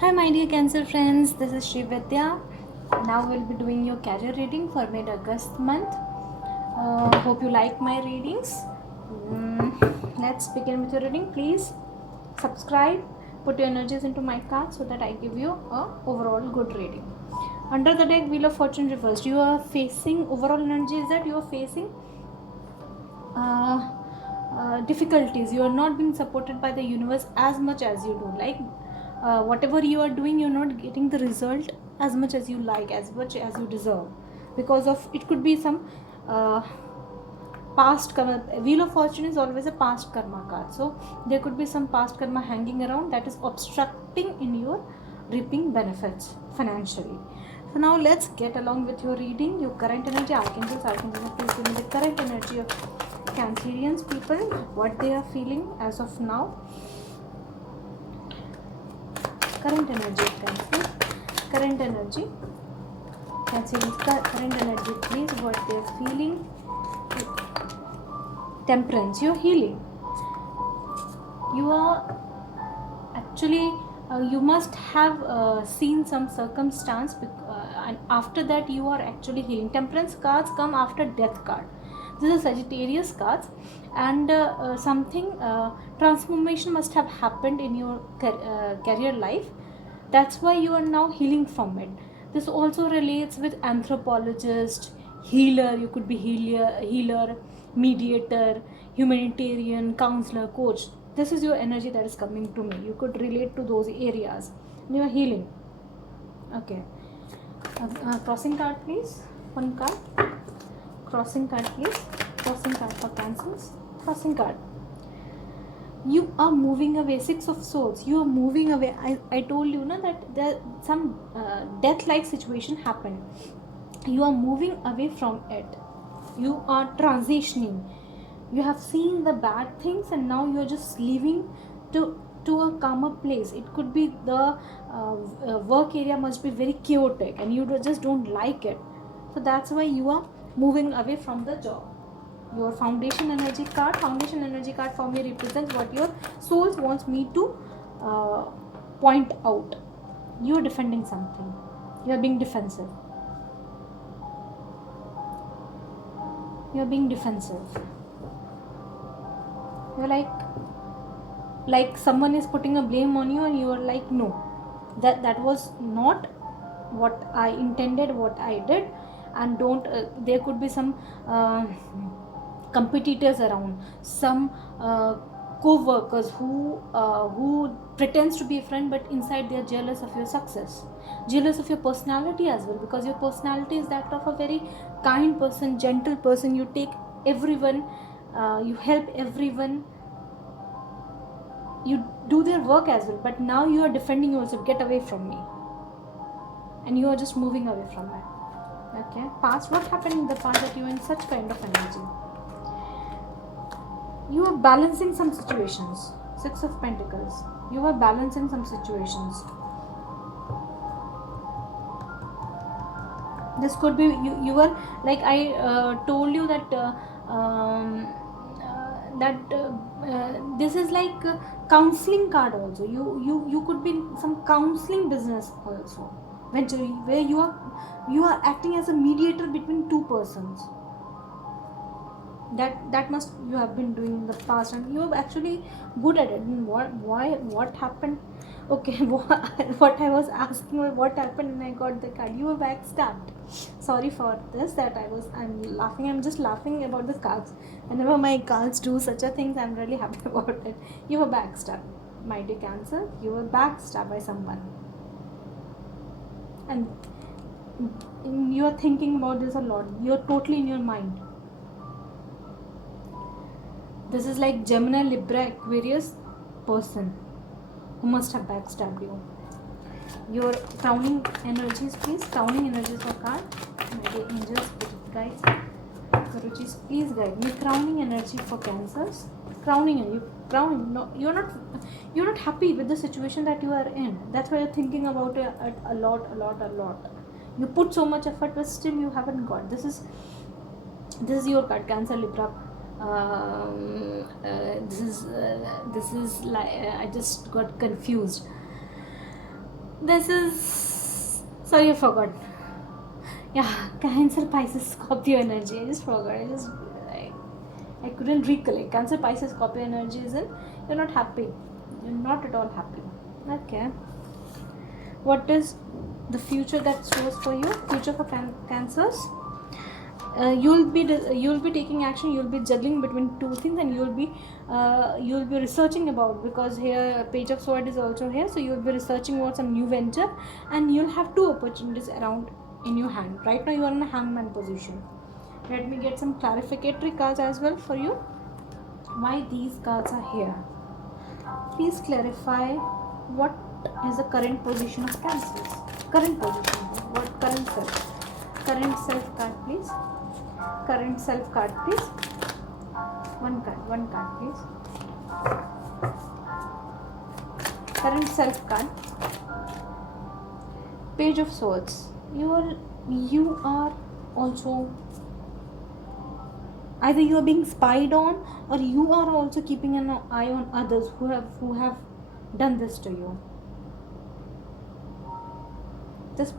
Hi, my dear Cancer friends. This is Shri Vidya. Now we'll be doing your career reading for mid-August month. Hope you like my readings. Let's begin with your reading. Please subscribe. Put your energies into my card so that I give you a overall good reading. Under the deck, Wheel of Fortune reversed. You are facing overall energy is that you are facing uh, difficulties. You are not being supported by the universe as much as you do. Like whatever you are doing, you're not getting the result as much as you like, as much as you deserve, because of it could be some uh, past karma. Wheel of Fortune is always a past karma card, so there could be some past karma hanging around that is obstructing in your reaping benefits financially. So now let's get along with your reading. Your current energy, archangels, please give me the current energy of Cancerians people, what they are feeling as of now. Current energy of Cancer, current energy, Cancerians, current energy, please, what they are feeling. Temperance, you're healing. You are actually you must have seen some circumstance, and after that you are actually healing. Temperance cards come after death card. This is Sagittarius cards, and something transformation must have happened in your career life. That's why you are now healing from it. This also relates with anthropologist, healer. You could be healer, mediator, humanitarian, counselor, coach. This is your energy that is coming to me. You could relate to those areas. You are healing. Okay. Crossing card, please. One card. Crossing card, please. Crossing card for cancers. Crossing card. You are moving away. Six of Swords. You are moving away. I told you that there some death like situation happened. You are moving away from it. You are transitioning. You have seen the bad things and now you are just leaving to a calmer place. It could be the work area must be very chaotic and you just don't like it. So that's why you are moving away from the job. Your foundation energy card, for me represents what your soul wants me to uh, point out. You are defending something. You are being defensive. You're being defensive. You're like someone is putting a blame on you and you are like, no, that was not what I intended, what I did. And don't there could be some competitors around, some co-workers who pretends to be a friend but inside they are jealous of your success, jealous of your personality as well, because your personality is that of a very kind person, gentle person. You take everyone, you help everyone, you do their work as well, but now you are defending yourself. Get away from me. And you are just moving away from it. Okay, past, what happened in the past that you are in such kind of energy? You are balancing some situations. Six of Pentacles. You are balancing some situations. This could be you were like I told you that this is like counseling card also. You could be in some counseling business also, where you are acting as a mediator between two persons. That must you have been doing in the past and you are actually good at it. And what happened? Okay, what I was asking was what happened and I got the card. You were backstabbed. Sorry for this, that I'm laughing. I'm just laughing about the cards. Whenever my cards do such a thing, I'm really happy about it. You were backstabbed, my dear Cancer. You were backstabbed by someone, and you are thinking about this a lot. You're totally in your mind. This is like Gemini, Libra, Aquarius person who must have backstabbed you. Your crowning energies, please. Crowning energies for card. My dear angels, spirit guides, Gurujis, please guide me. Crowning energy for Cancers. Crowning and you crowning. No, you're not happy with the situation that you are in. That's why you're thinking about it a lot. You put so much effort, but still you haven't got. This is your card, Cancer, Libra. This is like I just got confused. This is, sorry, I forgot. Yeah, Cancer, Pisces, Scorpio energy. I just forgot. I couldn't recollect. Cancer, Pisces, Scorpio energy is in. You're not happy. You're not at all happy. Okay. What is the future that shows for you? Future for Cancers. You'll be taking action. You'll be juggling between two things, and you'll be researching about, because here Page of Sword is also here. So you'll be researching about some new venture, and you'll have two opportunities around in your hand. Right now you are in a hangman position. Let me get some clarificatory cards as well for you. Why these cards are here? Please clarify what is the current position of Cancers. Current position. What current self? Current self card, please. Current self card, please. One card, please. Current self card. Page of Swords. You are also, either you are being spied on, or you are also keeping an eye on others who have done this to you. This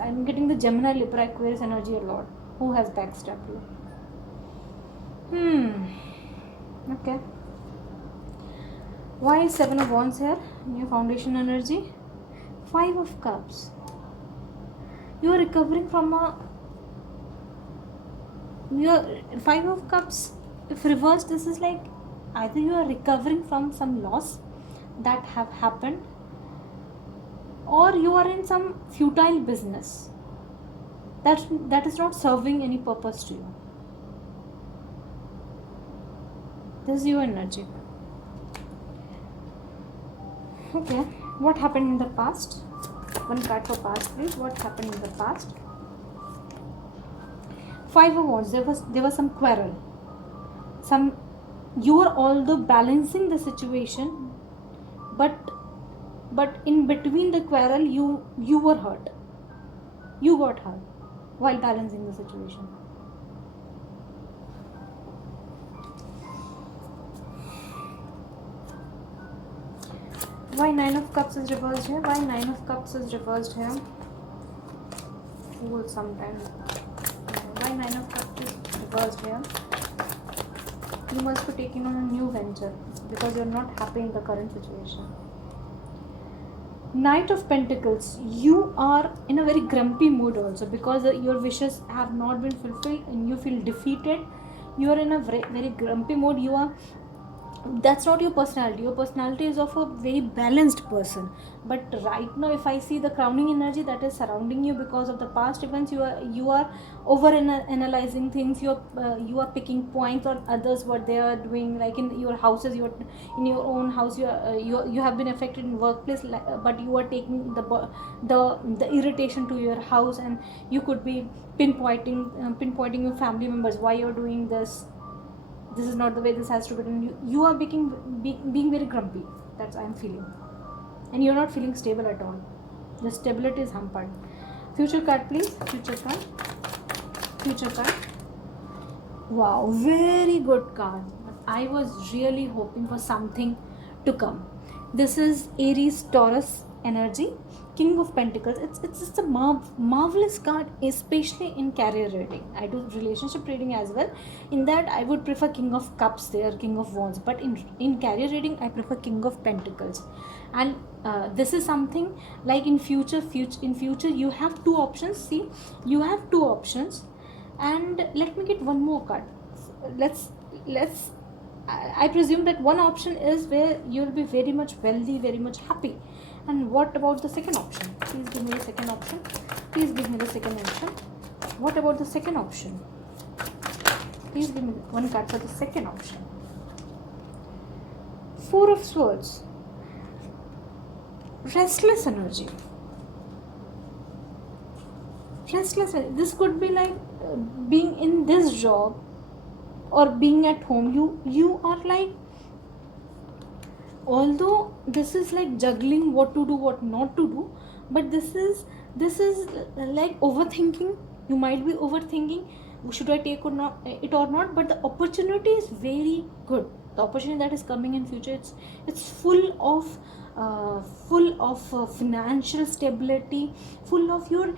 I'm getting the Gemini, Libra, Aquarius energy a lot. Who has backstabbed you? Okay. Why is 7 of Wands here in your foundation energy? 5 of Cups. You are recovering from your 5 of Cups. If reversed, this is like either you are recovering from some loss that have happened, or you are in some futile business that is not serving any purpose to you. This is your energy. Okay, what happened in the past? One card for past, please. What happened in the past? 5 of Wands. There was some quarrel. You were although balancing the situation, but in between the quarrel, you were hurt. You got hurt while balancing the situation. Why 9 of Cups is reversed here? Why 9 of Cups is reversed here? Fool sometimes. Why 9 of Cups is reversed here? You must be taking on a new venture because you're not happy in the current situation. Knight of Pentacles. You are in a very grumpy mood also, because your wishes have not been fulfilled and you feel defeated. You are in a very, very grumpy mood. That's not your personality. Your personality is of a very balanced person. But right now, if I see the crowning energy that is surrounding you because of the past events, you are over analyzing things. You are picking points on others, what they are doing. Like in your houses, in your own house, you have been affected in workplace, but you are taking the irritation to your house, and you could be pinpointing your family members why you're doing this. This is not the way this has to be done. You are being very grumpy. That's I'm feeling. And you're not feeling stable at all. The stability is hampered. Future card, please. Future card. Future card. Wow, very good card. I was really hoping for something to come. This is Aries, Taurus energy. King of Pentacles. It's just a marvelous card, especially in career reading. I do relationship reading as well. In that, I would prefer King of Cups there, King of Wands. But in career reading, I prefer King of Pentacles. And this is something like in future, you have two options. See, you have two options. And let me get one more card. I presume that one option is where you'll be very much wealthy, very much happy. And what about the second option? Please give me the second option. Please give me the second option. What about the second option? Please give me one card for the second option. 4 of Swords. Restless energy. Restless. This could be like being in this job or being at home. You are like, although this is like juggling what to do, what not to do, but this is like overthinking. You might be overthinking, should I take it or not, but the opportunity is very good. The opportunity that is coming in future, it's full of full of financial stability, full of your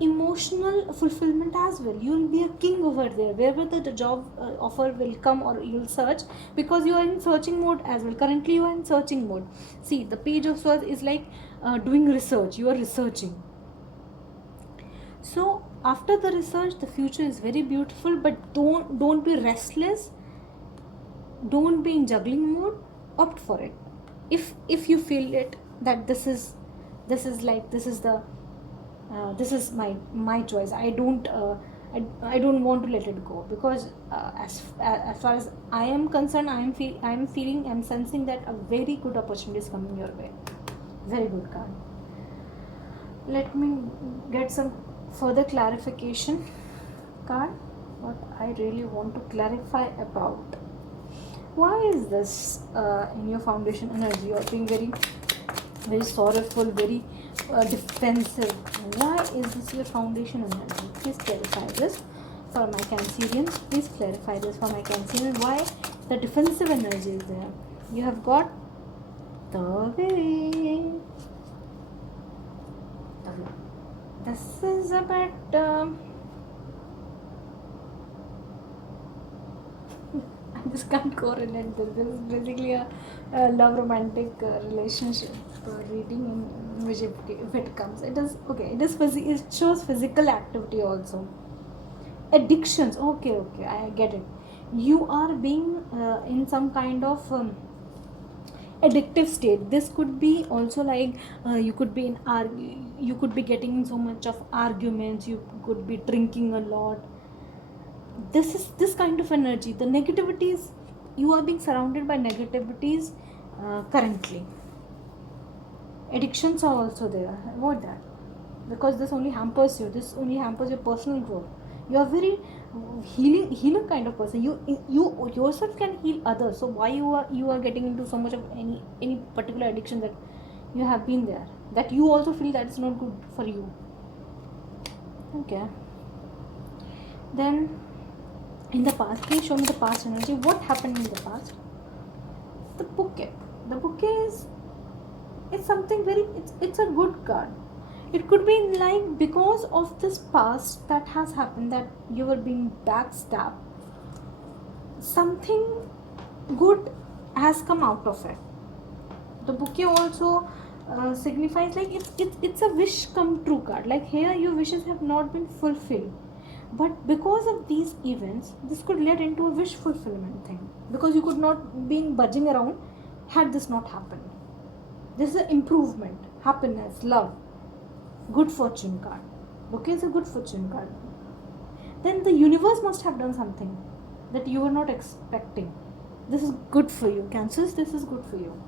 emotional fulfillment as well. You'll be a king over there wherever the job offer will come, or you'll search, because you are in searching mode as well. Currently you are in searching mode. See, the Page of Swords is like doing research. You are researching. So after the research, the future is very beautiful, but don't be restless, don't be in juggling mode. Opt for it. If you feel it that this is the this is my choice. I don't want to let it go, because as far as I am concerned, I'm feeling, I'm sensing that a very good opportunity is coming your way. Very good card. Let me get some further clarification card. What I really want to clarify about. Why is this in your foundation energy? You're being very sorrowful, very defensive. Why is this your foundation energy? Please clarify this for my Cancerians. Please clarify this for my Cancerians. Why the defensive energy is there? You have got the way. This is a bit I just can't correlate this. This is basically a love romantic relationship reading, in which if it comes, it is okay. It shows physical activity also. Addictions. Okay, I get it. You are being in some kind of addictive state. This could be also like you could be you could be getting in so much of arguments. You could be drinking a lot. This is this kind of energy. The negativities, you are being surrounded by negativities currently. Addictions are also there. Avoid that, because this only hampers you. This only hampers your personal growth. You are very healing kind of person. You yourself can heal others. So why you are getting into so much of any particular addiction that you have been there, that you also feel that it's not good for you? Okay. Then in the past, please show me the past energy. What happened in the past? The bouquet. The bouquet is, it's something very, it's a good card. It could be like, because of this past that has happened, that you were being backstabbed, something good has come out of it. The bouquet also signifies like it's a wish come true card. Like here your wishes have not been fulfilled, but because of these events, this could lead into a wish fulfillment thing, because you could not be budging around had this not happened. This is an improvement, happiness, love, good fortune card. Bouquet is a good fortune card. Then the universe must have done something that you were not expecting. This is good for you, Cancers. This is good for you.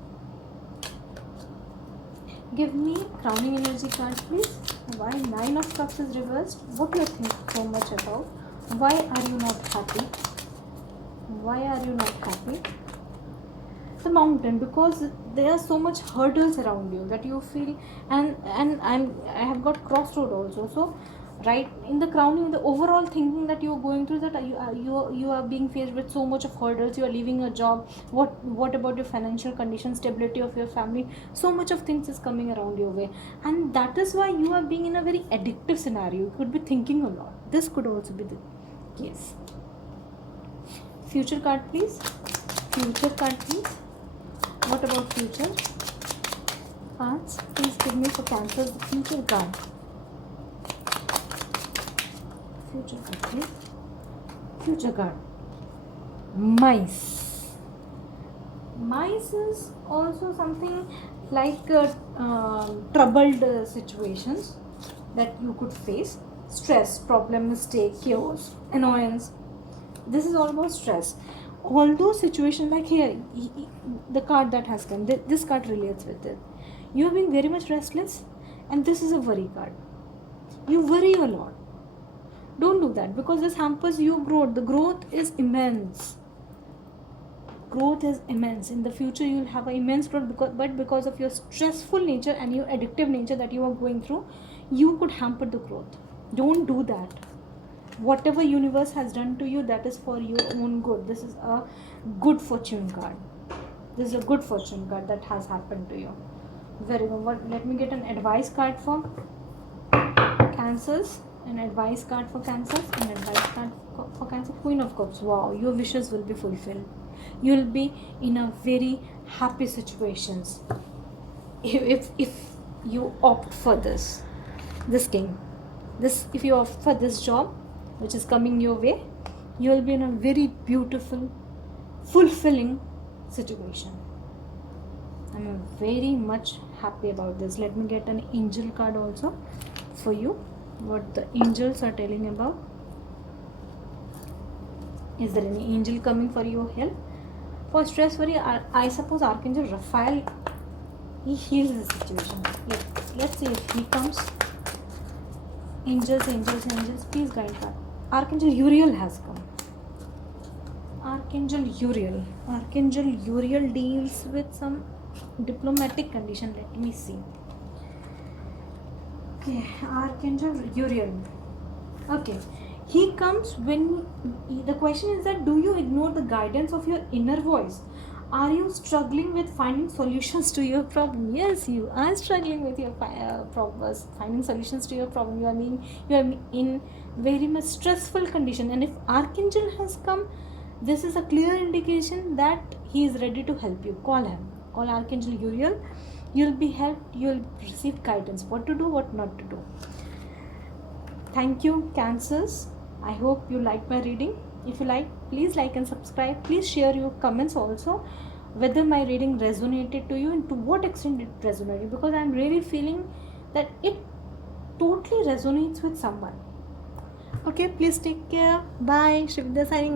Give me crowning energy card, please. Why 9 of Cups is reversed? What do you think so much about? Why are you not happy? Why are you not happy? The Mountain, because there are so much hurdles around you that you feel, and I have got Crossroad also. So right in the crowning, the overall thinking that you are going through, that you are being faced with so much of hurdles. You are leaving a job. What about your financial condition, stability of your family? So much of things is coming around your way, and that is why you are being in a very addictive scenario. You could be thinking a lot. This could also be the case. Future card, please. Future card, please. What about future? Cards, please give me for Cancers the future card. Future card, please. Future card. Mice. Mice is also something like troubled situations that you could face. Stress, problem, mistake, chaos, annoyance. This is all about stress. All those situations, like here, the card that has come, this card relates with it. You are being very much restless, and this is a worry card. You worry a lot. Don't do that, because this hampers your growth. The growth is immense. Growth is immense. In the future, you will have an immense growth, but because of your stressful nature and your addictive nature that you are going through, you could hamper the growth. Don't do that. Whatever universe has done to you, that is for your own good. This is a good fortune card. This is a good fortune card that has happened to you. Very good. Let me get an advice card for Cancers. An advice card for Cancers. An advice card for Cancer. Queen of Cups. Wow, your wishes will be fulfilled. You'll be in a very happy situations if you opt for this king. This, if you opt for this job which is coming your way, you will be in a very beautiful, fulfilling situation. I'm very much happy about this. Let me get an angel card also for you. What the angels are telling about. Is there any angel coming for your help? For stress worry, I suppose Archangel Raphael, he heals the situation. Let's see if he comes. Angels, angels, angels, please guide card. Archangel Uriel has come. Archangel Uriel. Archangel Uriel deals with some diplomatic condition. Let me see. Okay, Archangel Uriel. Okay, he comes when the question is that, do you ignore the guidance of your inner voice? Are you struggling with finding solutions to your problem? Yes, you are struggling with your problems, finding solutions to your problem. You are in very much stressful condition, and if Archangel has come, this is a clear indication that he is ready to help you. Call him. Call Archangel Uriel. You'll be helped. You'll receive guidance. What to do, what not to do. Thank you, Cancers. I hope you like my reading. If you like, please like and subscribe. Please share your comments also, whether my reading resonated to you and to what extent it resonated, because I'm really feeling that it totally resonates with someone. Okay, please take care. Bye. Shivda signing.